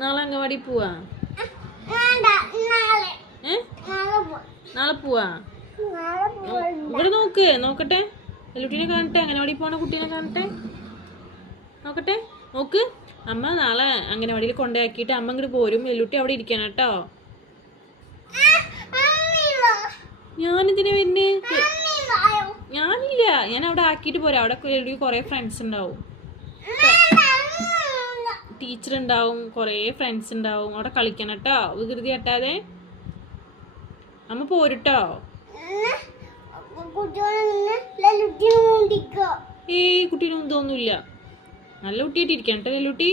നാളെ അംഗൻവാടി പോവാ? നാളെ പോവാ? ഇവിടെ നോക്കട്ടെ, എല്ലുട്ടിനെ കാണട്ടെ, അംഗനവാടി പോണ കുട്ടീനെ കാണട്ടെ, നോക്കട്ടെ, നോക്ക്. അമ്മ നാളെ അംഗനവാടിയിൽ കൊണ്ടാക്കിയിട്ട് അമ്മ ഇങ്ങോട്ട് പോരും. എല്ലുട്ടി അവിടെ ഇരിക്കണം കേട്ടോ. ഞാനെന്തിനാ വരുന്നേ? ഞാനില്ല, ഞാൻ അവിടെ ആക്കിയിട്ട് പോരാ. അവിടെ കുറെ ഫ്രണ്ട്സ് ഉണ്ടാവും, ടീച്ചർ ഉണ്ടാവും, കുറെ ഫ്രണ്ട്സ് ഉണ്ടാവും. അവിടെ കളിക്കണം കേട്ടോ, വികൃതി കെട്ടാതെ. അമ്മ പോരുട്ടോ. ഏയ് കുട്ടീനെ ഒന്നുമില്ല, നല്ല കുട്ടിയായിട്ട് ഇരിക്കണം കേട്ടോ ലെല്ലുട്ടി.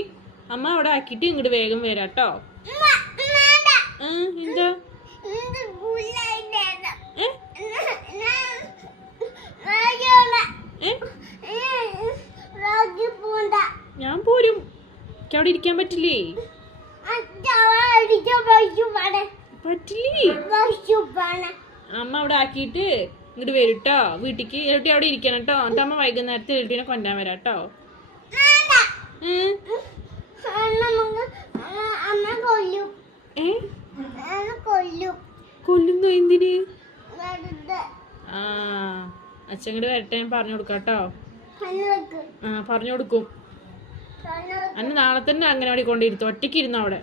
അമ്മ അവിടെ ആക്കിയിട്ട് ഇങ്ങോട്ട് വേഗം വരാട്ടോ. എന്താ ഞാൻ പോരും. എനിക്ക് അവിടെ ഇരിക്കാൻ പറ്റില്ലേ? പറ്റില്ലേ? അമ്മ അവിടെ ആക്കിയിട്ട് ഇങ്ങോട്ട് വരൂട്ടോ വീട്ടിക്ക്. എല്ലുട്ടി അവിടെ ഇരിക്കണം കേട്ടോ. എന്നിട്ട് അമ്മ വൈകുന്നേരത്തെ എല്ലുട്ടിനെ കൊണ്ടാൻ വരാട്ടോ. കൊല്ലുന്നോ? എന്തിന്? അച്ഛങ്ങട് വരട്ടെ, ഞാൻ പറഞ്ഞു കൊടുക്കാട്ടോ. പറഞ്ഞു കൊടുക്കും. അന്ന് നാളെ തന്നെ അംഗനവാടി കൊണ്ടിരുത്തും. ഒറ്റയ്ക്ക് ഇരുന്നു അവിടെ.